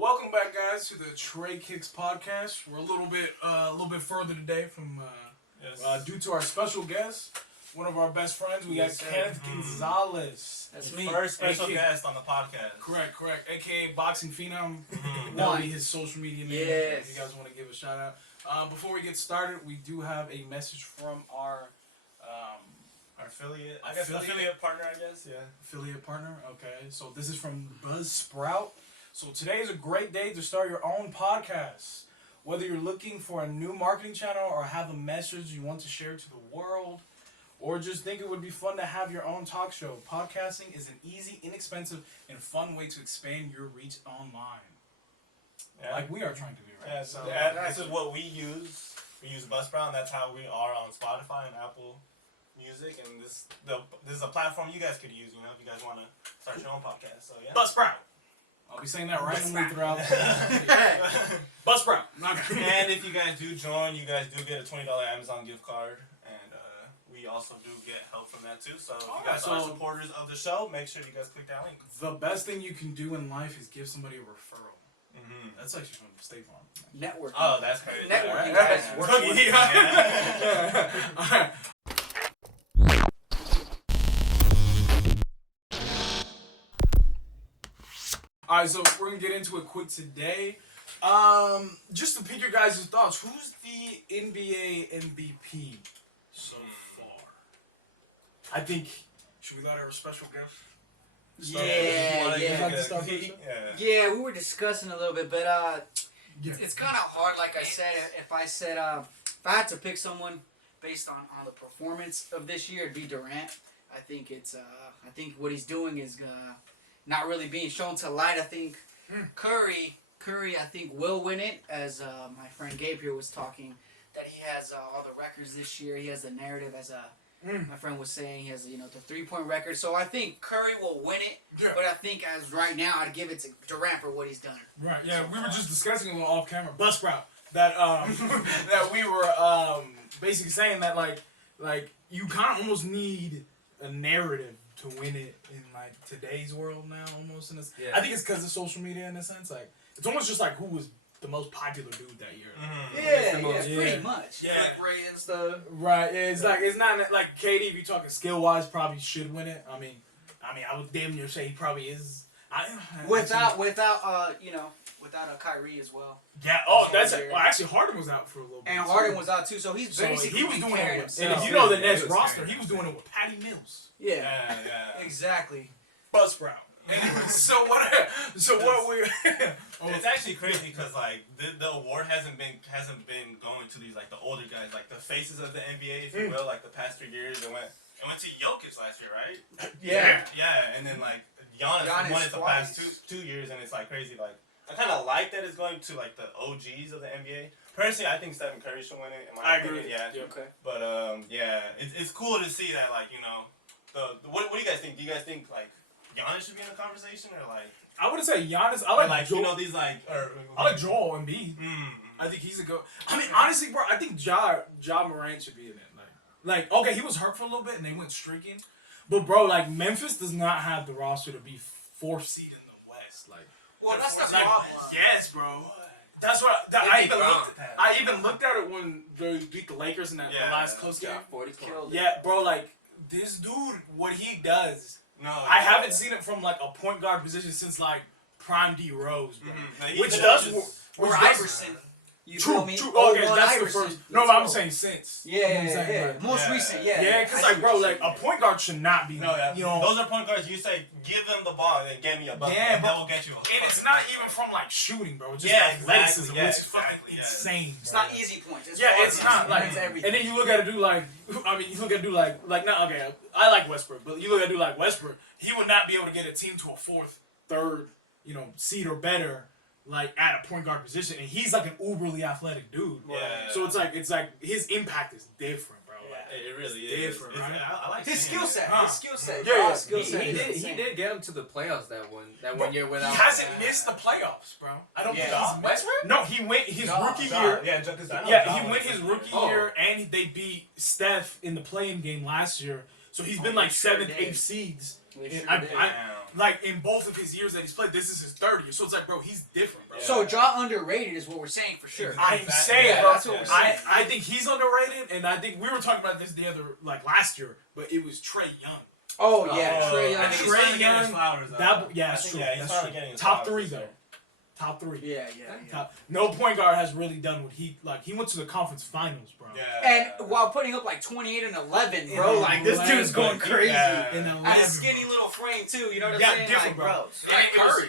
welcome back, guys, to the TR3YKICKS podcast. We're a little bit further today from due to our special guest, one of our best friends. We got Kenneth Gonzalez. That's me. First special guest on the podcast. Correct. AKA Boxing Phenom. That'll be his social media name. Yes. If you guys want to give a shout out. Before we get started, we do have a message from our affiliate. Affiliate partner, I guess. Yeah. Affiliate partner. Okay. So this is from Buzzsprout. So today is a great day to start your own podcast. Whether you're looking for a new marketing channel or have a message you want to share to the world, or just think it would be fun to have your own talk show, podcasting is an easy, inexpensive, and fun way to expand your reach online. Yeah. Like we are trying to do, right? Yeah, so this is what we use. We use Buzzsprout, and that's how we are on Spotify and Apple Music. And this is a platform you guys could use, if you guys want to start your own podcast. So yeah. Buzzsprout. I'll be saying that randomly throughout. Buzzsprout. And if you guys do join, you guys do get a $20 Amazon gift card. And we also do get help from that too. So if you guys are supporters of the show, make sure you guys click that link. The best thing you can do in life is give somebody a referral. Mm-hmm. That's actually from State Farm. Networking. Oh, that's crazy. Networking, guys. All right. Alright, so we're going to get into it quick today. Just to pick your guys' thoughts, who's the NBA MVP so far? I think, should we let our special guest start? Yeah, we were discussing a little bit, but it's kind of hard, like I said. If I had to pick someone based on the performance of this year, it'd be Durant. I think I think what he's doing is not really being shown to light. I think Curry, I think will win it. As my friend Gabe here was talking, that he has all the records this year. He has the narrative, as my friend was saying. He has the 3-point record. So I think Curry will win it. Yeah. But I think as right now, I'd give it to Durant for what he's done. Right. Yeah. We were just discussing it off camera. Buzzsprout. That that we were basically saying that like you kind of almost need a narrative to win it in like today's world now, almost in this. Yeah. I think it's because of social media in a sense. Like it's almost just like who was the most popular dude that year. Mm-hmm. Pretty much. Yeah, Ray and stuff. Right. Yeah, it's like it's not like KD. If you're talking skill wise, probably should win it. I mean, I would damn near say he probably is. Without a Kyrie as well. Yeah. Oh, that's actually Harden was out for a little bit. And Harden was out too, so he's basically he was doing it with. And if you know the Nets roster, he was doing it with Patty Mills. Yeah. Exactly. Buzzsprout. Anyway, so what we're it's actually crazy because like the award hasn't been going to these like the older guys, like the faces of the NBA, if you will, like the past 3 years. It went to Jokic last year, right? Yeah, and then like Giannis won it the past two years, and it's like crazy. Like I kind of like that it's going to like the OGs of the NBA. Personally, I think Stephen Curry should win it. I agree. Yeah. Okay. But it's cool to see that like what do you guys think? Do you guys think like Giannis should be in the conversation, or like? I wouldn't say Giannis. I like Joel. These like. I like Joel Embiid. I think he's a go. I mean, honestly, bro, I think Ja Morant should be in it. Like, okay, he was hurt for a little bit and they went streaking, but bro, like Memphis does not have the roster to be 4th seed in the West. Like, well, that's the problem. Yes, bro. That's what I even looked at it when they beat the Lakers in that last close game. 40 killed. Yeah, bro, like this dude, what he does. No, I haven't seen it from like a point guard position since like prime D Rose, bro. Or Iverson. True. Okay, that's the first. No, but I'm saying since. Yeah. Most recent, Yeah, because like, bro, like a point guard should not be. Those are point guards. You say give them the ball and get me a bucket. Yeah, that will get you. And it's not even from like shooting, bro. It's just athleticism, which is fucking insane. It's not easy points. It's not like everything. And then you look at a dude like, not okay. I like Westbrook, but you look at a dude like Westbrook. He would not be able to get a team to a 4th, 3rd, seed or better. Like at a point guard position, and he's like an uberly athletic dude. Yeah. So it's like his impact is different, bro. Like, it really is different. I like his skill set. His skill set. Yeah. He did get him to the playoffs that one year without. He hasn't missed the playoffs, bro. I don't think he's missed. No, he went his rookie year. He went his rookie year, and they beat Steph in the play-in game last year. So he's been like 7th, 8th seeds. like in both of his years that he's played, this is his third year. So it's like, bro, he's different, bro. Yeah. So Ja underrated is what we're saying for sure. I'm Exactly. saying, Yeah, bro. that's what we're saying. I think he's underrated, and I think we were talking about this the other last year, but it was Trae Young. Oh yeah, Oh, Trae I Young. think he's Trae finally getting his Young, flowers. That's think, true. yeah, he's That's finally true. getting his Top flowers 3 this though. year. Top 3. Yeah. No point guard has really done what he he went to the conference finals, bro. Yeah. And while putting up like 28 and 11, bro, In like this 11, dude's going but crazy. yeah. In And 11, his skinny little frame too, you know what I'm Yeah, saying? different, like, bro. Yeah, Like it was- Curry.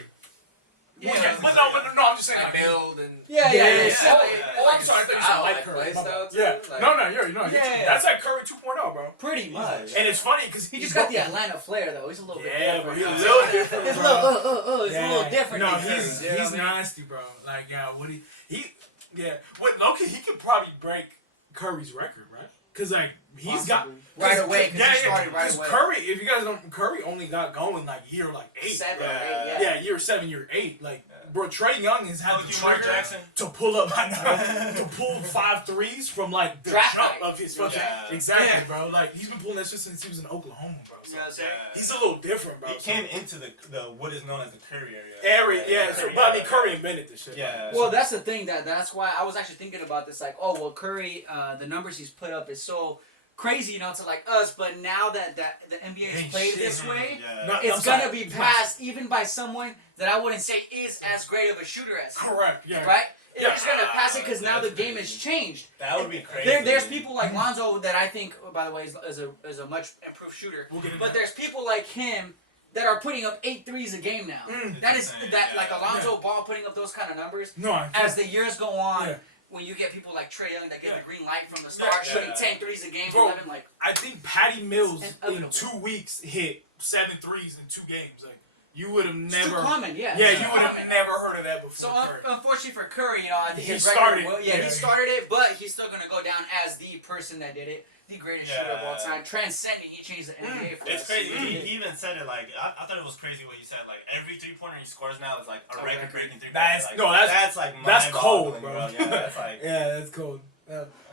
Yeah, Yeah, but no, I'm just saying. Like Like, build and Yeah. Oh, I'm sorry. I thought you said like Curry. play My style bad. too. Yeah. Like, No, you're Yeah. that's like Curry 2.0, bro. Pretty much. And it's funny because He just got the Atlanta flair though. He's a little bit Yeah, but different. he's a little different. It's a bro. little, it's a little different. No, than Curry, he's you know what I mean? nasty, bro. Like, yeah, what Loki, he could probably break Curry's record, right? Because like he's got Possibly. Right away, 'cause he started right 'cause away. Curry, if you guys don't, Curry only got going like year 8, 7 bro. or 8, yeah. Yeah, year 7, year 8. Like, bro, Trae Young has had Like the you, Mark trigger Jackson. to pull up, to pull 5 threes from like the Draft jump night. of his fucking. Yeah. Exactly, Yeah. bro. Like he's been pulling that shit since he was in Oklahoma, bro. So You know what I'm saying? he's a little different, bro. He came into the what is known as the Curry area. Yeah. So, but I mean, Curry invented this shit. Yeah. Well, that's the thing. That's why I was actually thinking about this. Like, oh well, Curry, the numbers he's put up is so crazy, to like us. But now that the NBA has played this way, Yeah. No, it's I'm sorry. gonna be passed even by someone that I wouldn't say is as great of a shooter as him, Correct. Yeah. right? Yeah. It's gonna pass it because now the That's game has crazy. changed. That would be crazy. There's people like Lonzo that I think, by the way, is a much improved shooter. We'll get into But that. there's people like him that are putting up 8 threes a game now. That is insane, that yeah. like Alonzo Ball putting up those kind of numbers. No, As the years go on, Yeah. when you get people like Trae Young that get Yeah. the green light from the start, Yeah. shooting 10 threes a game, Bro, 11, like I think Patty Mills And in inevitable. 2 weeks hit 7 threes in 2 games. Like you would have it's too never. common, yeah. Yeah, It's you too would have common. never heard of that before. So Curry. unfortunately for Curry, I think He his started- record. yeah. He started it, but he's still gonna go down as the person that did it, the greatest shooter of all Yeah. time, transcending. He changed the NBA for It's us. crazy. He He did. even said it like I thought it was crazy what he said. Like every 3-pointer he scores now is like a A record record. breaking 3-pointer. That's- like, no, that's like that's cold, mind-boggling, bro. Yeah, that's like Yeah, that's cold.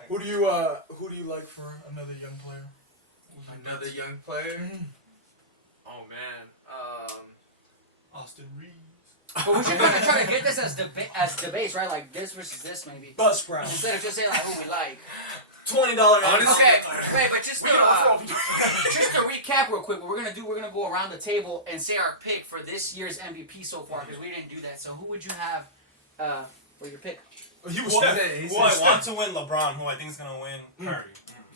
Who do you like for another young player? Another young player. Mhm. Oh man. Austin Reeves. But we should kind of try to get this as debates, right? Like this versus this, maybe. Buzzsprout. Instead of just saying like who we like. $20. Honestly- Okay, wait, but just We to, don't just to recap real quick, what we're gonna go around the table and say our pick for this year's MVP so far because we didn't do that. So who would you have for your pick? He was Who Steph. I want to win? LeBron. Who I think is gonna win? Curry.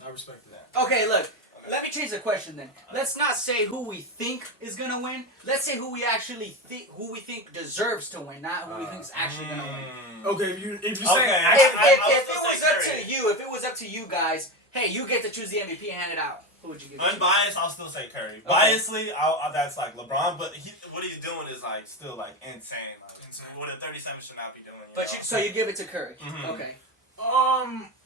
I respect that. Okay, look. Let me change the question then. Let's not say who we think is gonna win. Let's say who we think deserves to win, not who we think is actually gonna win. Okay, if you Okay, say If it was up to you guys, hey, you get to choose the MVP and hand it out. Who would you give it to? Unbiased, I'll still say Curry. Okay. Biasly, that's like LeBron, but what he's doing is like still like insane. Like Insane. what a 37 should not be doing. But so you give it to Curry. Mhm. Okay.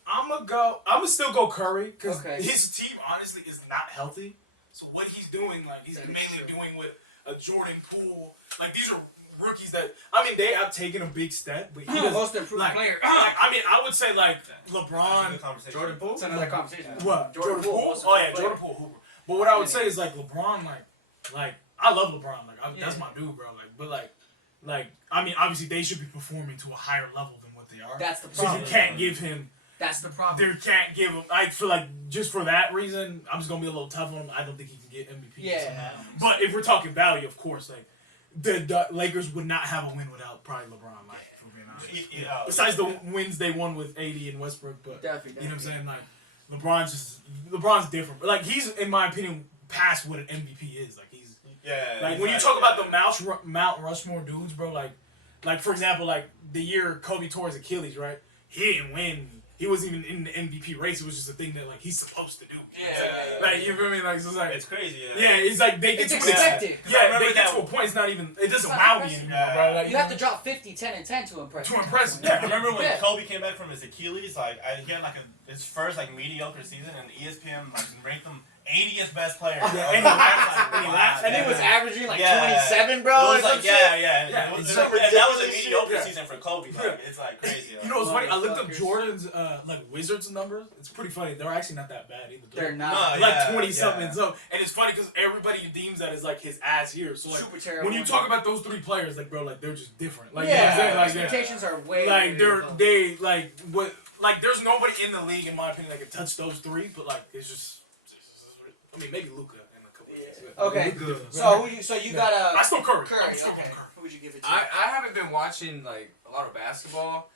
I'm gonna still go Curry because Okay. his team honestly is not healthy. So what he's doing, like he's That is mainly true. doing with a Jordan Poole. Like these are rookies that they have taken a big step, but he doesn't- Most improved like, player. I would say like That's a LeBron, good conversation. Jordan Poole. It's another conversation. What? Jordan Poole, most Oh yeah, improved Jordan player. Poole, Hooper. But what I would say is like LeBron, like I love LeBron. Like that's Yeah. my dude, bro. Like obviously they should be performing to a higher level than what they are. That's the So problem. you can't give him. That's the problem. There can't give him. I feel like just for that reason, I'm just gonna be a little tough on him. I don't think he can get MVP. Yeah. But if we're talking value, of course, like the Lakers would not have a win without probably LeBron. Like for being honest. Yeah. Besides the wins they won with AD and Westbrook, but Definitely. you know what I'm saying? Like LeBron's different. But like he's in my opinion past what an MVP is. Like he's Yeah. like he's when you like- talk about the Mount Rushmore dudes, bro. Like for example, like the year Kobe tore his Achilles, right? He didn't win. He wasn't even in the MVP race. It was just a thing that like he's supposed to do. Yeah. Like you feel me? Like so it's like It's crazy. yeah, it's like they get It's to expected. Yeah, I they remember get that- to a point. It's not even. It doesn't It's not wow me impressive. anymore, bro. Like You have to drop 50, 10, and 10 to impress. To impress. Yeah, I remember when Yeah. Kobe came back from his Achilles, like he had like his first like mediocre season, and ESPN like ranked him 80th best player. Yeah, and he laughed. And it was averaging like Yeah. 27, bro. It or was some like, shit. yeah. It's And so that was a ridiculous mediocre shit. season for Kobe. Like, it's like crazy. You know what's funny? I looked up Motherfuckers. Jordan's like Wizards numbers. It's pretty funny. They're actually not that bad either. They're No, not. Like yeah, 20 something. yeah. So, and it's funny because everybody deems that as like his ass year. So like Super terrible. when you talk about those three players, like bro, like they're just different. Like yeah, you know what I'm saying? Like expectations are way. like way low. they like what like there's nobody in the league in my opinion that can touch those three. But like it's just I mean maybe Luka in a couple of years. Okay. Luka. So you got a I still Curry. Curry. I'm still Okay. going Curry. Who would you give it to? I haven't been watching like a lot of basketball.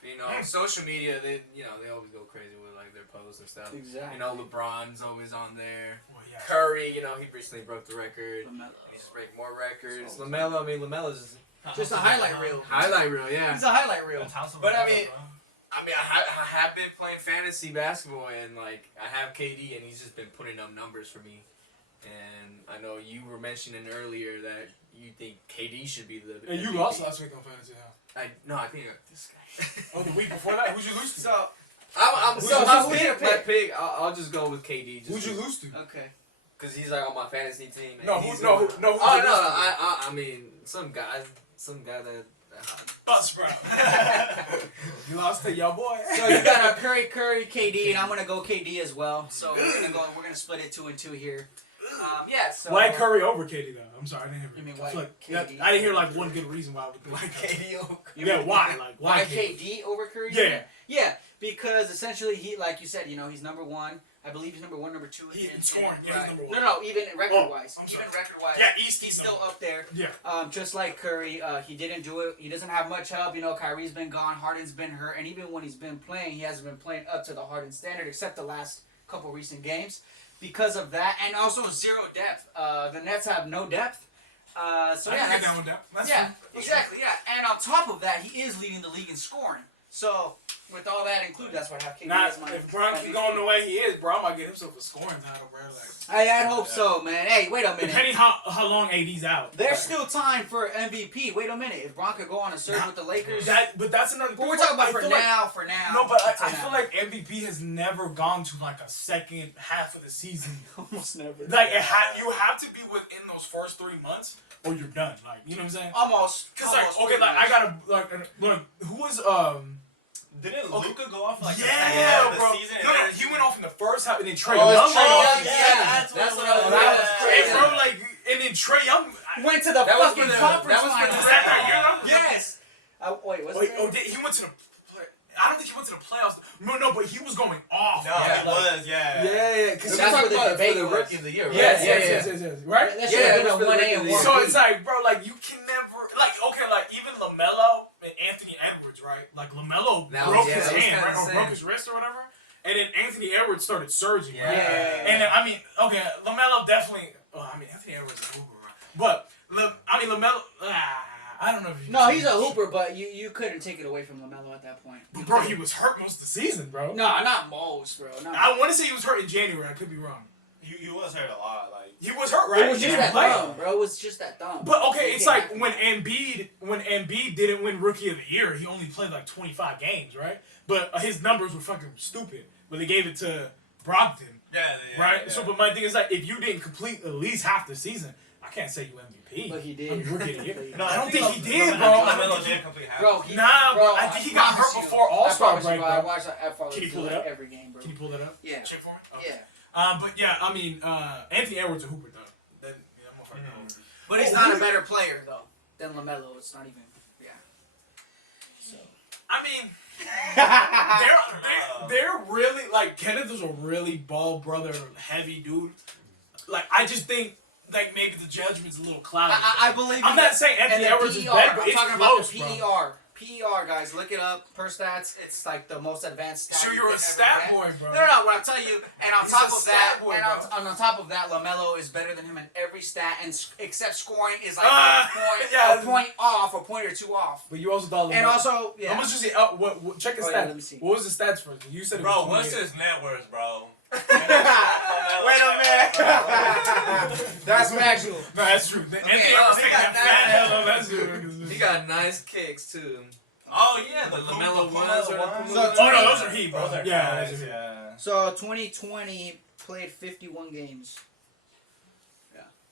You know, social media, they always go crazy with like their posts and stuff. Exactly. You know, LeBron's always on there. Well, yeah. Curry, you know, he recently broke the record. LaMelo. He's breaking more records. LaMelo, Lamelo's Just a highlight reel. highlight reel, yeah. He's a highlight reel. But I mean, I have been playing fantasy basketball, and like I have KD, and he's just been putting up numbers for me. And I know you were mentioning earlier that you think KD should be the. And you MVP. lost last week on fantasy, huh? I think this guy. Oh, the week before that, who'd you lose to? So So who's your my pick? pick. I'll just go with KD. Who'd you lose to? okay. Because he's like on my fantasy team. And No, he's who? No, on- who? No, who? Oh no, I mean some guy that. Bus, bro. You lost to your boy. So you got a Curry, KD, and I'm gonna go KD as well. So we're gonna split it 2 and 2 here. Yeah. So Why Curry over KD though? I'm sorry, I didn't hear. You mean I why feel like, KD? I didn't hear like one good reason why I would like KD over. Yeah, why? Like why KD? KD over Curry? Yeah. Yeah, because essentially he, like you said, he's number one. I believe he's number one, number two. In scoring, yeah, he's right. number one. No, even record-wise. I'm Even sorry. record-wise. Yeah, East He's is still number up there. Yeah. Just like Curry, he didn't do it. He doesn't have much help. You know, Kyrie's been gone. Harden's been hurt. And even when he's been playing, he hasn't been playing up to the Harden standard, except the last couple recent games. Because of that, and also zero depth. The Nets have no depth. So I yeah, can get that's- down with that. That's yeah, fine. That's exactly, yeah. And on top of that, he is leading the league in scoring. So, with all that included, that's why I have KD Nah, as my... if Bron keep going the way he is, bro, I might get himself a scoring title, bro. Like, I hope so, man. Hey, wait a minute. depending how long AD's out. There's Like, still time for MVP. Wait a minute. If Bron could go on a surge with the Lakers... but that's another. But we're talking about I for feel now, No, but I For feel now. like MVP has never gone to like a second half of the season. Almost never. Like you have to be within those first 3 months, or you're done. Like you know what I'm saying? Almost. Because like almost okay, pretty like I much. gotta like who was Didn't Okay. Luka go off like yeah, the second half of the bro. season? No, and then he went off in the first half, and then Trey Oh, Young it's went Trae off Young, in the yeah, second. that's That's what what it I was- was. that was And crazy. bro, like, and then Trey Young. Went to the That was fucking for the- conference that was for the finals. Was that that year though? Yes. Wait, was Wait, it? he went to the. I don't think he went to the playoffs. No, but he was going off. No, Yeah, it was, yeah. yeah, because That's where the debate was. rookie of the year, right? yes, right? That Yeah, should have it been a was for the 1A rookie and of the 1B. year. So it's like, bro, like you can never, like, okay, like even LaMelo and Anthony Edwards, right? Like LaMelo That broke was- his yeah, that was hand, kinda right, or the broke same. his wrist or whatever, and then Anthony Edwards started surging, Yeah. right? Yeah. And then I mean, okay, LaMelo definitely. I mean, Anthony Edwards is a hooper, right? But LaMelo, I don't know if you. No, he's a hooper, but you couldn't take it away from LaMelo at that point. But bro, he was hurt most of the season, bro. No, not most, bro. Not I want to say he was hurt in January. I could be wrong. He was hurt a lot. Like He was hurt, right? It was He just didn't that play. thumb, bro. It was just that thumb. But okay, it's Yeah. like when Embiid didn't win Rookie of the Year, he only played like 25 games, right? But his numbers were fucking stupid. But they gave it to Brogdon, yeah, right? Yeah. So, but my thing is like, if you didn't complete at least half the season, I can't say you MVP. But he did. I mean, Rookie of the Year. No, I don't think he did, LaMelo- bro. I don't LaMelo think he- did complete half. Bro, Nah, bro, I think he got promise hurt you. before All-Star I promise break, you, I bro. watched that. I follow Can you this pull it like up? every game, bro. Can you pull that up? Yeah. Check for me. Okay. Yeah. But yeah, I mean, Anthony Edwards a hooper though. Then yeah, I'm gonna fucking over. But he's Oh, not who- a better player though than LaMelo. It's not even. Yeah. So. I mean, they're really like Kenneth is a really ball brother heavy dude. Like I just think like maybe the judgment's a little cloudy. I believe. I'm not saying Anthony and the Edwards is PER, better, but I'm it's talking close, about the bro. PER. PER, guys, look it up. Per stats, it's like the most advanced stat. So you you're a can ever stat get. boy, bro. No, what I'm telling you, and on He's top a of that, stat boy, and bro. on top of that, LaMelo is better than him in every stat, and except scoring is like yeah. a point off, a point or two off. But you also thought. And also, yeah. How much is he? What? Check his Oh, stats. yeah, let me see. What was the stats for? You said it Bro, was what's 28. his net worth, bro? Wait a minute. That's factual. No, that's true. Anthony he Edwards got taking that that. fat hell on that dude. He got nice kicks too. Oh yeah, the LaMelo Puma ones or the ones. Puma Oh no, those are he, bro. Those are Yeah, nice, those are he. yeah. So 2020 played 51 games.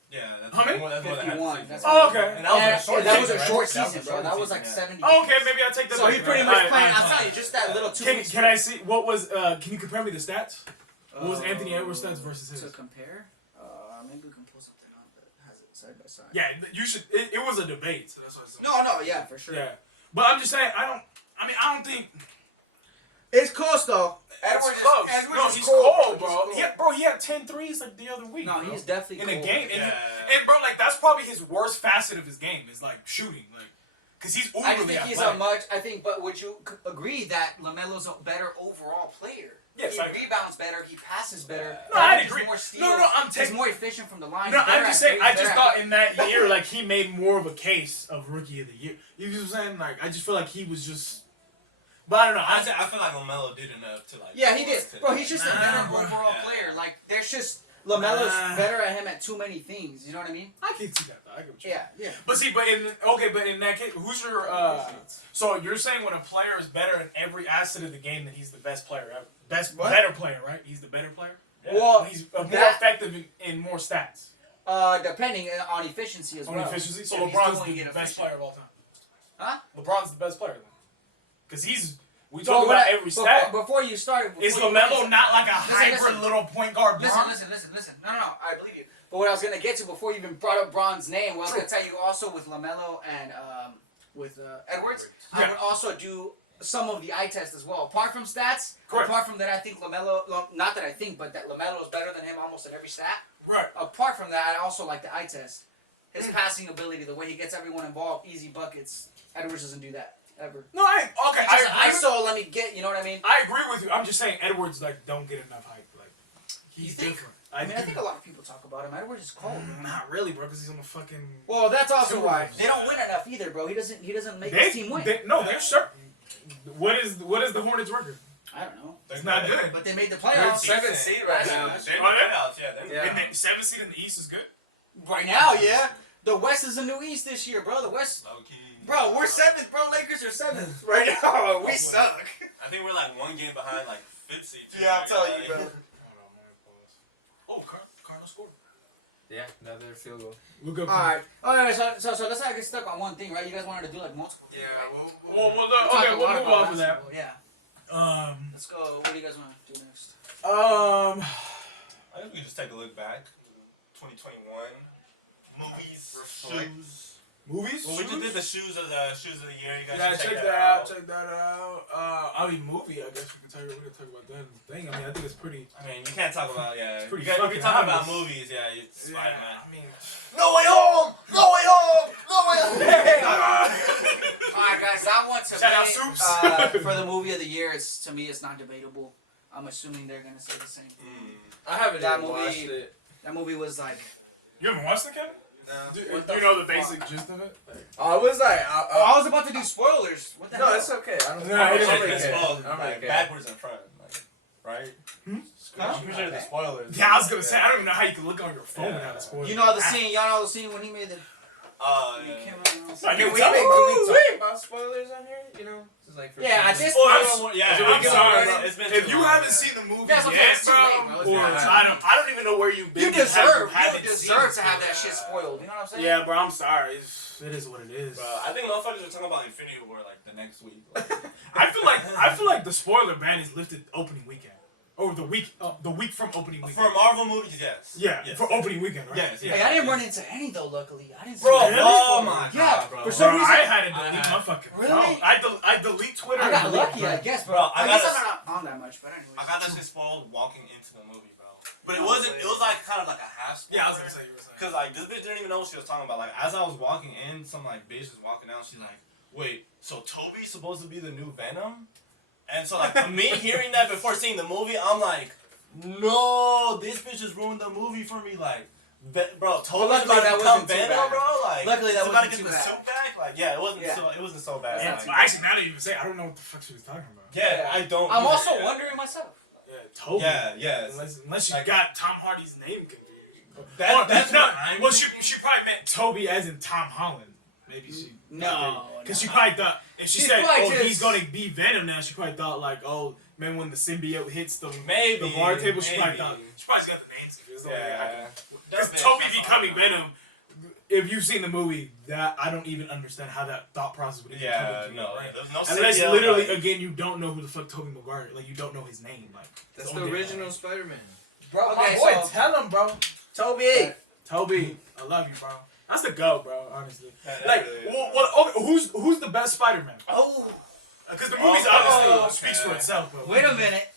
Yeah, that's How many? more, that's more than I had to 51. say That's for. Oh, okay. And that was a short that season, was a right? short That was season, a bro. short That was season, like yeah. 70 Oh, okay, games. maybe I take that. So back. he pretty All much right, playing. all right, I'm telling you, just that little 2 weeks. Can I see what was? Can you compare me the stats? What was Anthony Edwards' stats versus his? To compare, maybe we can pull something on that has it side by side. Yeah, you should. It was a debate, so that's why. No, yeah, for sure. Yeah, but I'm just saying. I don't think. It's close though. Edwards Edwards close. Edwards No, is he's cold, cold, bro. bro. He's Yeah, bro, he had 10 threes like the other week. No, bro. he's definitely in a cold. game. Yeah. And bro, like that's probably his worst facet of his game is like shooting, like, cause he's uberly I just think he's a athletic. much. I think, but would you agree that LaMelo's a better overall player? Yes, he I agree. rebounds better. He passes better. No, I He's agree. More steals, No, I'm he's taking. more efficient from the line. No, he's better I'm just at saying. threes, I just better thought in that year, like he made more of a case of rookie of the year. You know what I'm saying? Like I just feel like he was just. But I don't know. Honestly, I feel like LaMelo did enough to like. Yeah, he did. to- Bro, he's just a better bro. overall Yeah. player. Like, there's just LaMelo's Nah. better at him at too many things. You know what I mean? I can see that though. I get what you. Yeah. But see, but in that case, who's your? So you're saying when a player is better in every asset of the game, that he's the best player ever. What? Better player, right? He's the better player. Well, He's more that- effective in more stats. Depending on efficiency as On well. efficiency. So If he's LeBron's doing the it best efficient. player of all time. Huh? LeBron's the best player then. Because we Well, talk about every stat. Before you start, Is before you LaMelo listen- not like a listen, hybrid listen. little point guard? Listen, Bron? listen. No, I believe you. But what I was gonna get to before you even brought up Bron's name, what I was gonna tell you also with LaMelo and with Edwards, I Yeah. would also do some of the eye test as well. Apart from stats, Correct. apart from that, I think not that I think, but that LaMelo is better than him almost at every stat. Right. Apart from that, I also like the eye test. His passing ability, the way he gets everyone involved, easy buckets. Edwards doesn't do that ever. No, I agree. Let me get. You know what I mean? I agree with you. I'm just saying Edwards like don't get enough hype. Like he's You think? different. I think a lot of people talk about him. Edwards is cold. Not really, bro, because he's on the fucking. Well, that's also why Timberwolves. they don't win enough either, bro. He doesn't make They, his team win. they're sure. What is the Hornets' record? I don't know, It's not good. but they made the They're playoffs. seventh seed right That's now. good. They're in the playoffs, yeah. Yeah. And then 7th seed in the East is good. Right now, yeah. The West is the new East this year, bro. The West, Low key. bro. We're 7th, bro. Lakers are 7th right now. We suck. I think we're like one game behind like 5th seed. Too. Yeah, I'm telling you, bro. Hold on, my pause. Oh, Cardinals scored. Yeah, another field goal. Look up. All right. So that's how I get stuck on one thing, right? You guys wanted to do like multiple. Yeah, right? Well, We look, talked okay, a we'll lot move about off of that. basketball, Yeah. Let's go. What do you guys want to do next? I think we can just take a look back. 2021. Movies, shoes. Movies? Well, we just did the shoes of the year. You guys Yeah, should check that out. Check that out. I mean, movie. I guess we can talk about that thing. I mean, I think it's pretty. I mean, you can't talk about It's pretty You guys, we fucking can talk about obvious. movies. Yeah, it's Spider-Man. I mean, No way home! No way home! No way home! All right, guys. That one to Shout out me Soups. for the movie of the year. It's not debatable. I'm assuming they're gonna say the same thing. I haven't That even movie- watched it. That movie was like. you haven't watched it, Kevin? No. Do What the you know the fuck? basic gist of it? I was like, I was about to do spoilers. What the no, hell? it's okay. I don't No, I it don't is- really It's care. spelled, I don't really like, care. backwards and front, like, right? Hmm? Huh? I'm sure the spoilers. Yeah, I was gonna say I don't even know how you can look on your phone Yeah. without a spoiler. You know the scene. Y'all know the scene when he made the. Yeah. I Can can we tell. talk about spoilers on here? You know, just like for Yeah, I fans. just. Yeah, I'm sorry, bro. bro. It's been If too you long, haven't yeah. seen the movie That's okay, yet, it's too late, bro. bro, or It's I don't even know where you've been. You deserve haven't to seen have it. that shit spoiled. You know what I'm saying? Yeah, bro, I'm sorry. It is what it is. Bro, I think motherfuckers are talking about Infinity War like the next week. Like, I feel like the spoiler ban is lifted opening weekend. Or the week from opening weekend. for Marvel movies, yes. Yeah, Yes. for opening weekend, right? Yes, yes. Hey, I didn't run into any though. Luckily, I didn't. See Bro, any oh spoilers. my Yeah, god, bro. for some Bro, reason- I had to delete I- my fucking Really? phone. I delete Twitter. I got and lucky, delete- I guess, bro. Bro, I I guess got- I'm not on that much, but anyway. I got that shit spoiled walking into the movie, bro. But it wasn't. It was like kind of like a half spoiler. Yeah, I was gonna say you were saying. Cause like this bitch didn't even know what she was talking about. Like as I was walking in, some like bitch was walking out. She's like, "Wait, so Toby's supposed to be the new Venom?" And so like me hearing that before seeing the movie, I'm like, "No, this bitch just ruined the movie for me." Like, bro, Toby's luckily about that to become wasn't too Venom, bad. bro. Like, Luckily that he's about to wasn't get too the bad. suit back. Like, yeah, it wasn't Yeah. so. It wasn't so bad. Yeah, Like, actually, now that you say, I don't know what the fuck she was talking about. yeah, I don't. I'm either, also yeah. wondering myself. Yeah, Toby. Yeah, yes. Unless you Like- got Tom Hardy's name confused. That's no, what I'm well, she probably meant Toby as in Tom Holland. Maybe she. No. Because she probably thought if she She's said, probably "Oh, just- he's gonna be Venom now," she probably thought like, "Oh, man, when the symbiote hits the Maybe, bar table, she probably maybe. thought she probably got the Nancy. Yeah. Because Toby becoming Venom. If you've seen the movie, that I don't even understand how that thought process would even come into no. right? There's no Unless symbiote, literally, like- again, you don't know who the fuck Tobey Maguire. Like you don't know his name. Like That's it's the only- original Spider-Man. Bro, Okay, my boy, so- tell him, bro. Toby. Toby, I love you, bro. That's the GOAT, bro. Honestly, That like, really is, who's the best Spider-Man? Oh. Because the movie's Okay. obviously speaks for Okay. itself, bro. Wait a minute.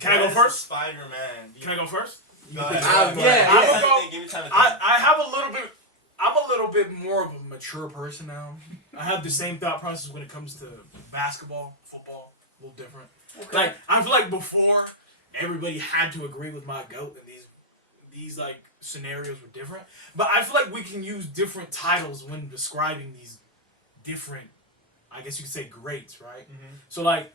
Can I go first? Spider-Man. Can I go first? Go ahead. Yeah. I would go. Give me time to think. I have a little bit. I'm a little bit more of a mature person now. I have the same thought process when it comes to basketball, football, a little different. Okay. Like I feel like before, everybody had to agree with my GOAT, and these like scenarios were different. But I feel like we can use different titles when describing these different, I guess you could say, greats, right? Mm-hmm. So like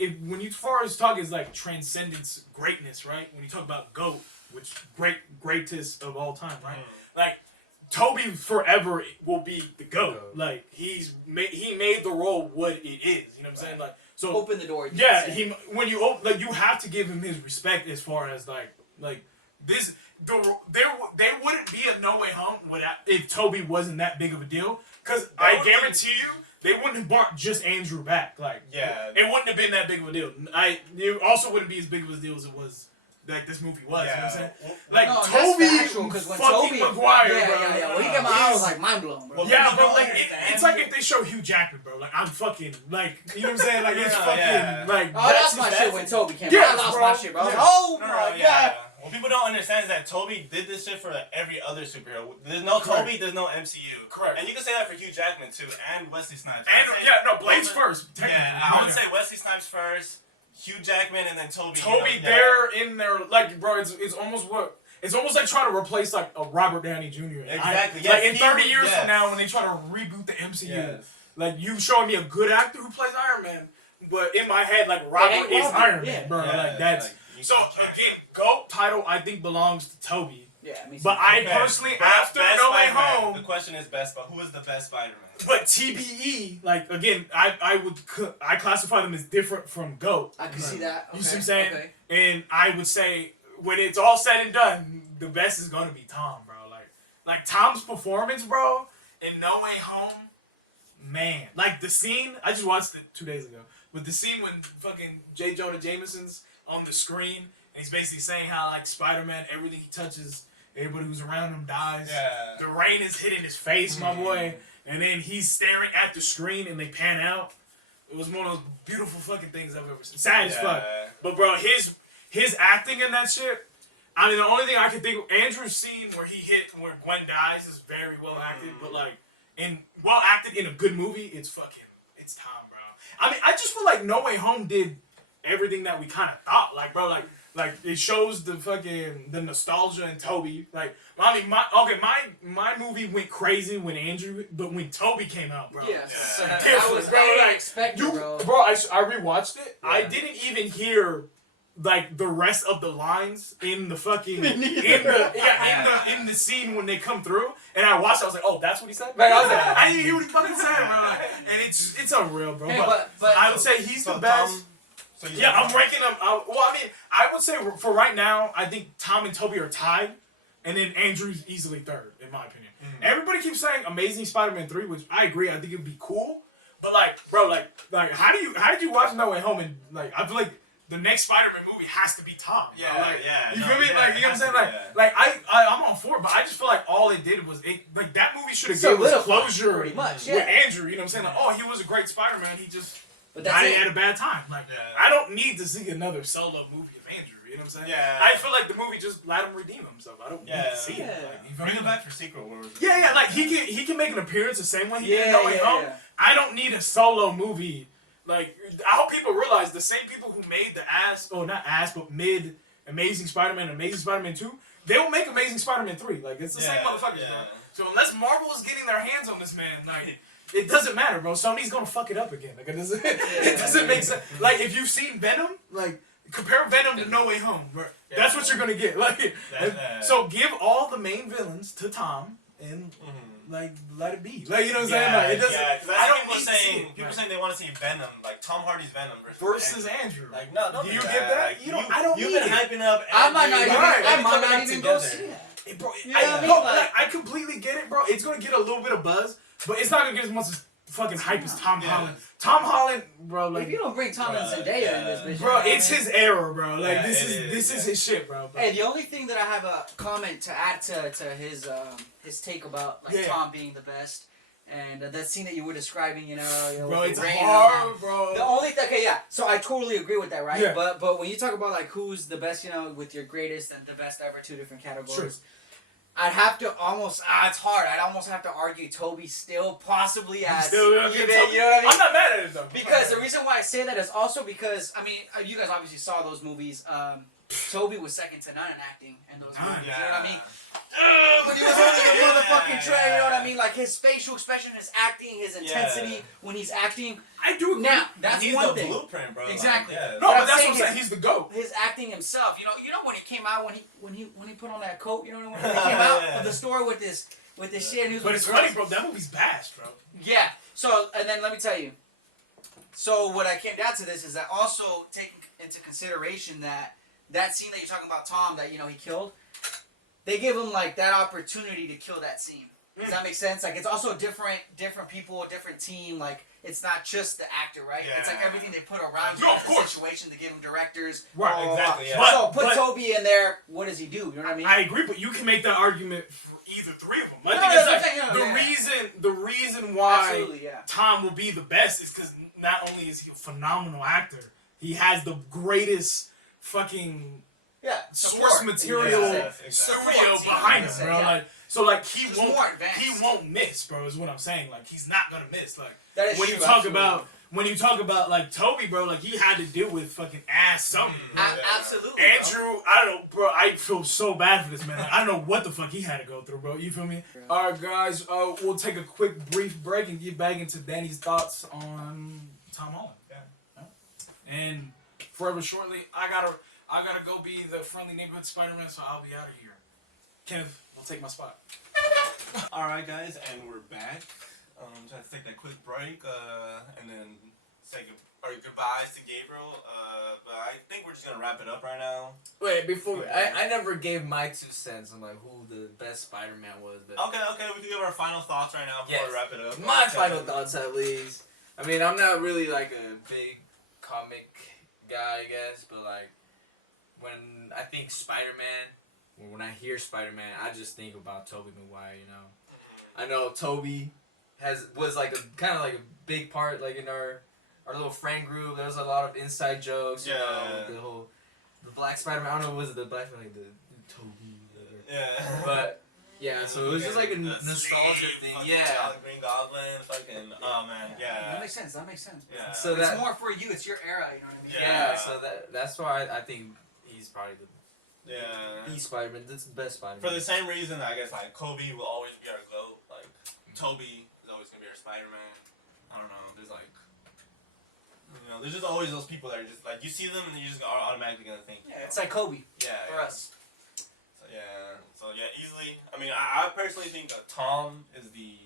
if when you as far as talk is like transcendence, greatness, right? When you talk about GOAT, which greatest of all time, right? Like Toby forever will be the GOAT. Like he made the role what it is. You know what I'm saying? Like so. Open the door. Yeah, you have to give him his respect as far as like this. There wouldn't be a No Way Home if Toby wasn't that big of a deal. Because I guarantee you, they wouldn't have brought just Andrew back. Like it wouldn't have been that big of a deal. It also wouldn't be as big of a deal as it was. Like this movie was, you know what I'm saying? Like No, Toby because when fucking Toby, Maguire, yeah, bro. yeah. When he came out, I was like mind blown, bro. Well, Yeah, you bro. don't Like understand. it's like if they show Hugh Jackman, bro. Like I'm fucking like you know what I'm saying? Like it's Yeah, fucking yeah. like Oh, that's my shit when Toby came out. Yes, I lost bro. my shit, bro. I was Yeah. like, oh No, my no, god. yeah. What people don't understand is that Toby did this shit for every other superhero. There's no Correct. Toby, there's no MCU. Correct. And you can say that for Hugh Jackman too, and Wesley Snipes. And Blade's first. Yeah, I would say Wesley Snipes first, Hugh Jackman, and then Toby. Toby, they're in there, like, bro. It's almost like trying to replace like a Robert Downey Jr. Exactly. Like Yes, in 30 he- years yes. from now, when they try to reboot the MCU, Yes. like you showing me a good actor who plays Iron Man, but in my head, like Robert ain't is Robert, Iron Man, yeah. bro. Yeah, like that's like, so again, GOAT title I think belongs to Toby. Yeah, me too. But I Okay, personally, best after No Way Spider-Man. Home, The question is who is the best Spider-Man? but TBE, like again, I classify them as different from GOAT. I can see that. You Okay. see what I'm saying? Okay. And I would say when it's all said and done, the best is gonna be Tom, bro. Like Tom's performance, bro, in No Way Home, man. Like the scene, I just watched it 2 days ago. But the scene when fucking J. Jonah Jameson's on the screen and he's basically saying how like Spider-Man, everything he touches, everybody who's around him dies. Yeah. The rain is hitting his face, my boy. And then he's staring at the screen and they pan out. It was one of those beautiful fucking things I've ever seen. Sad as fuck. But bro, his acting in that shit, I mean, the only thing I can think of, Andrew's scene where Gwen dies is very well acted, but like, well acted in a good movie, it's Tom, bro. I mean, I just feel like No Way Home did everything that we kind of thought, like, bro, like it shows the nostalgia in Toby. Like, I mean, my movie went crazy when but when Toby came out, bro. Yes. Yeah. Different, bro. I didn't Like, expect it, bro. I rewatched it. Yeah. I didn't even hear like the rest of the lines in the fucking in the scene when they come through, and I watched it. I was like, oh, that's what he said. Right, I was like, I didn't hear what he fucking said, bro. Like, and it's unreal, bro. Hey, but I would say he's the best. I'm ranking them. I would say for right now, I think Tom and Toby are tied, and then Andrew's easily third, in my opinion. Mm-hmm. Everybody keeps saying Amazing Spider-Man 3, which I agree. I think it'd be cool, but like, bro, like, how did you watch No Way Home and like, I feel like the next Spider-Man movie has to be Tom. Yeah, bro. Like, yeah. You no, feel me? yeah, Like, you know what I'm saying? Like I'm on for it, but I just feel like all it did was like that movie should have given us closure pretty much, with yeah. Andrew. You know what I'm saying? Like, oh, he was a great Spider-Man. He just But died that's at it. a bad time. Like, I don't need to see another solo movie of Andrew. You know what I'm saying? Yeah. I feel like the movie just let him redeem himself. I don't need to see it. Yeah. Like, you feel Bring me? him back for Secret Wars. Yeah, like he can make an appearance the same way he did Yeah, in No Way yeah, Home. yeah. I don't need a solo movie. Like, I hope people realize the same people who made but mid Amazing Spider-Man and Amazing Spider-Man 2, they will make Amazing Spider-Man 3. Like, it's the same motherfuckers, bro. So unless Marvel is getting their hands on this man, like, it doesn't matter, bro. Sony's gonna fuck it up again. Like, it doesn't make sense. Like, if you've seen Venom, like, compare Venom to No Way Home, bro. That's what you're gonna get. Like, so give all the main villains to Tom and like let it be. Like you know what I'm saying? Like it doesn't. I don't people saying people saying they want to see Venom, like Tom Hardy's Venom versus Andrew. Like no, do you get that? Like, you don't. I don't. You've been hyping up. I might not even go see that. Hey, bro, Yeah, I completely get it, bro. It's gonna get a little bit of buzz, but it's not gonna get as much fucking hype as Tom Holland. Tom Holland, bro. Like if you don't bring Tom and Zendaya in this bitch, bro, it's his era, bro. Like this is his shit, bro. Hey, the only thing that I have a comment to add to his take about like Tom being the best. And that scene that you were describing, you know bro, with it's the rain hard, bro. The only thing, okay, yeah. So I totally agree with that, right? Yeah. But when you talk about like who's the best, with your greatest and the best ever, two different categories. Sure. I'd have to almost it's hard. I'd almost have to argue Toby still possibly as still, you know what I mean? I'm not mad at it though. Because the reason why I say that is also because I mean you guys obviously saw those movies. Toby was second to none in acting in those movies. Yeah. You know what I mean? When he was holding the motherfucking tray, you know what I mean? Like his facial expression, his acting, his intensity when he's acting. I do agree. Now that's he's one the thing. blueprint, bro. Exactly. Like, No, but that's what I'm saying. He's the GOAT. His acting himself, you know when he came out when he put on that coat, when he came out of the store with this shit, and he was But with it's the funny, girls. bro. That movie's bashed, bro. Yeah. So and then let me tell you. So what I came down to this is that also taking into consideration that scene that you're talking about, Tom, that he killed, they give him like that opportunity to kill that scene. Does that make sense? Like it's also different people, a different team. Like it's not just the actor, right? Yeah. It's like everything they put around No, of the course. situation to give him directors. Right, exactly, yeah. So put Toby in there. What does he do? You know what I mean? I agree, but you can make that argument for either three of them. I No, think no, it's no, like the reason why Absolutely, yeah. Tom will be the best is because not only is he a phenomenal actor, he has the greatest fucking source support. material Exactly. studio Support behind team, him, bro. yeah. Like so, like he Just more advanced. won't miss, bro. Is what I'm saying. Like he's not gonna miss. Like That is when true, you talk absolutely. when you talk about like Toby, bro, like he had to deal with fucking ass something. Bro. Absolutely. Andrew, I don't know, bro. I feel so bad for this man. Like, I don't know what the fuck he had to go through, bro. You feel me? All right, guys. We'll take a quick, brief break and get back into Danny's thoughts on Tom Holland. Yeah. And forever shortly, I gotta go be the friendly neighborhood Spider-Man, so I'll be out of here. Kenneth, will take my spot. All right, guys, and we're back. Trying to take that quick break, and then say goodbyes to Gabriel. But I think we're just gonna wrap it up right now. Wait, before I never gave my 2 cents on like who the best Spider-Man was. But Okay, we can give our final thoughts right now before we wrap it up. My final thoughts, at least. I mean, I'm not really like a big comic guy, I guess, but like when I think Spider-Man, or when I hear Spider-Man, I just think about Tobey Maguire. I know Tobey was like a kind of like a big part like in our little friend group. There was a lot of inside jokes. You know, the Black Spider-Man. I don't know, was it the Black like the Tobey? Yeah. But yeah, so it was just like a nostalgia thing. Yeah. Green Goblin, fucking. Oh man, yeah. That makes sense. Yeah. So It's that more for you. It's your era. You know what I mean? yeah. So that's why I think he's probably the Spider-Man. That's the best Spider-Man. For the same reason, I guess like Kobe will always be our GOAT. Like Toby is always gonna be our Spider-Man. I don't know. There's like, there's just always those people that are just like you see them and you just are automatically gonna think. Yeah, it's like Kobe for us. So easily. I mean, I personally think that Tom is the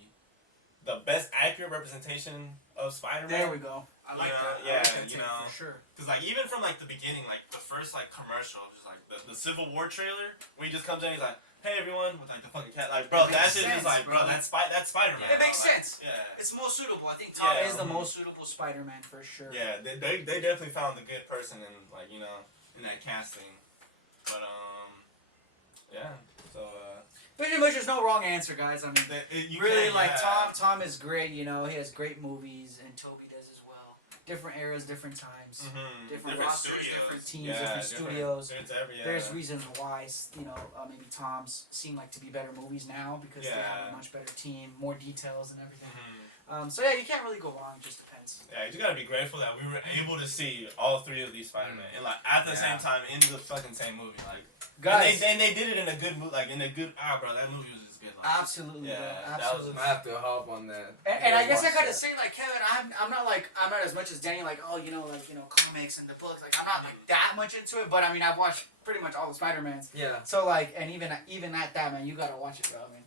best accurate representation of Spider-Man. There we go. I like that. Yeah, I like that too, for sure. Because like even from like the beginning, like the first like commercial, just like the Civil War trailer, where he just comes in, he's like, "Hey everyone," with like the fucking cat, like bro, that shit is like, bro, that's Spider-Man. It makes like, sense. Yeah, it's most suitable. I think Tom is the most suitable Spider-Man for sure. Yeah, they definitely found the good person in like in that casting, but yeah, so. Pretty much, there's no wrong answer, guys. I mean, Tom is great. He has great movies, and Toby does as well. Different eras, different times, different rosters, studios. different teams, different studios. Yeah. There's reasons why maybe Tom's seem like to be better movies now because they have a much better team, more details and everything. So you can't really go wrong. It just depends. Yeah, you just gotta be grateful that we were able to see all 3 of these Spider-Man and like at the same time in the fucking same movie, like. Guys, and they did it in a good mood, like in a good. Bro, that movie was just good. Like, absolutely, yeah, bro, absolutely. I have to hop on that. And I guess I gotta say, like Kevin, I'm not as much as Danny, like comics and the books. Like I'm not like that much into it, but I mean I've watched pretty much all the Spider-Mans. Yeah. So like, and even at that, man, you gotta watch it, bro. I mean,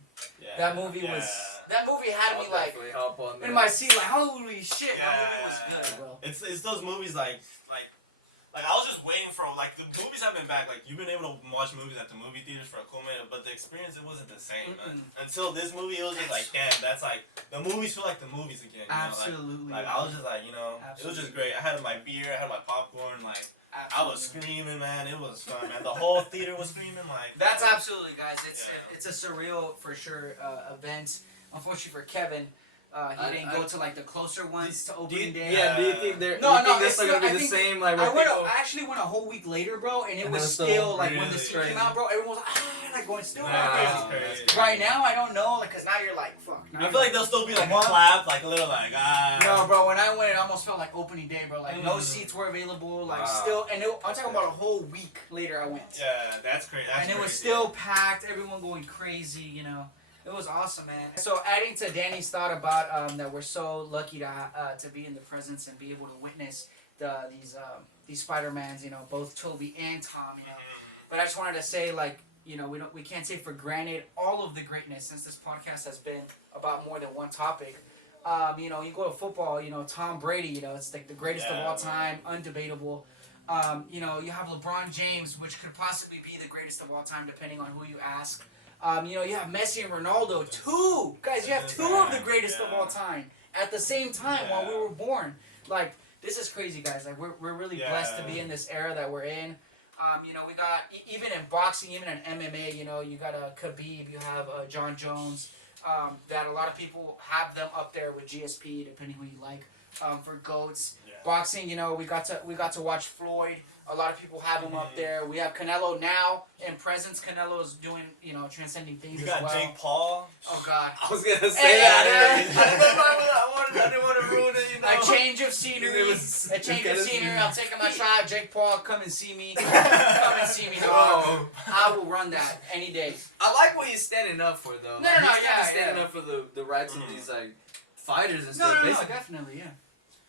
that movie was That movie had me like hop on in my seat, like holy shit, that movie was good, bro. It's those movies like I was just waiting for like the movies have been back. Like you've been able to watch movies at the movie theaters for a cool minute, but the experience it wasn't the same. Man. Until this movie, it was just like damn, that's like the movies feel like the movies again. You Absolutely. know? Like I was just like it was just great. I had my beer, I had my popcorn, like. Absolutely. I was screaming, man. It was fun, man. The whole theater was screaming, like. That's absolutely, guys. It's a surreal for sure event. Unfortunately for Kevin, he didn't go to like the closer ones to opening day. Yeah, do you think they're it's still gonna be the same? Like I actually went a whole week later, bro, and it was still like when the suit came out, bro. Everyone was like going still crazy. Right now, I don't know, like, cause now you're like, fuck. I feel like they'll still be like a clap, like a little like No, bro. When I went, it almost felt like opening day, bro. Like no seats were available, like still, and I'm talking about a whole week later. I went. Yeah, that's crazy. And it was still packed. Everyone going crazy, you know. It was awesome, man. So adding to Danny's thought about that we're so lucky to be in the presence and be able to witness these Spidermans, you know, both Toby and Tom, you know. But I just wanted to say, like, you know, we can't take for granted all of the greatness since this podcast has been about more than one topic. You know, you go to football, you know, Tom Brady, you know, it's like the greatest of all time, undebatable. You know, you have LeBron James, which could possibly be the greatest of all time, depending on who you ask. You know, you have Messi and Ronaldo, two guys. You have two of the greatest of all time at the same time while we were born. Like, this is crazy, guys. Like, we're really blessed to be in this era that we're in. You know, we got even in boxing, even in MMA. You know, you got Khabib, you have John Jones. That a lot of people have them up there with GSP, depending who you like. For GOATs, boxing. You know, we got to watch Floyd. A lot of people have him up there. We have Canelo now in presence. Canelo's doing, you know, transcending things as well. You got Jake Paul. Oh God. I was gonna say that. I didn't want to ruin it. You know. A change of scenery. I'll take my shot. Jake Paul, come and see me. Come and see me, dog. I will run that any day. I like what he's standing up for, though. No, he's standing up for the rights of these like fighters and stuff. No, definitely, yeah.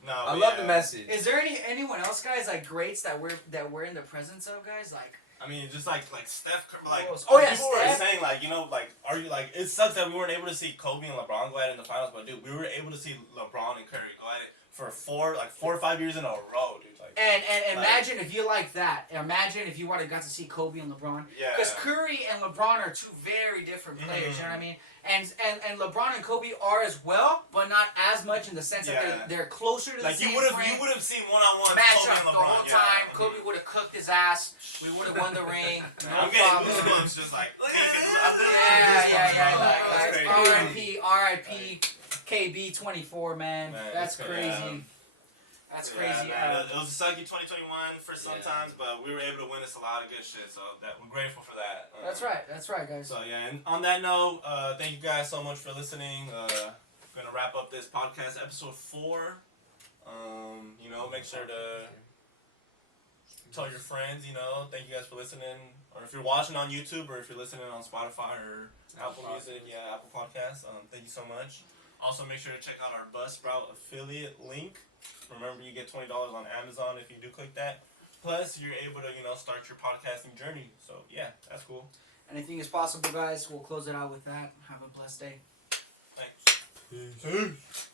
No, I love the message. Is there anyone else, guys, like greats that we're in the presence of, guys? Like, I mean, just like Steph, like people were Steph. saying, like, you know, like, are you like? It sucks that we weren't able to see Kobe and LeBron go at it in the finals, but dude, we were able to see LeBron and Curry go at it for 4 or 5 years in a row, dude. Like, and imagine if you like that. Imagine if you would have got to see Kobe and LeBron. Yeah. Because Curry and LeBron are two very different players. You know what I mean? And LeBron and Kobe are as well, but not as much in the sense that they're closer to the same you would have seen one-on-one match Kobe up and LeBron the whole time. Kobe would have cooked his ass. We would have won the ring. No problem. Just like R.I.P. KB 24, man. That's crazy. That's crazy. Man. It was a sucky 2021 for sometimes, but we were able to win us a lot of good shit, so we're grateful for that. That's right, guys. So yeah, and on that note, thank you guys so much for listening. Gonna wrap up this podcast, episode 4. You know, make sure to tell your friends. You know, thank you guys for listening. Or if you're watching on YouTube, or if you're listening on Spotify or Apple Music, Apple Podcasts. Thank you so much. Also, make sure to check out our Buzzsprout affiliate link. Remember, you get $20 on Amazon if you do click that. Plus, you're able to, you know, start your podcasting journey. So, yeah, that's cool. Anything is possible, guys. We'll close it out with that. Have a blessed day. Thanks. Peace.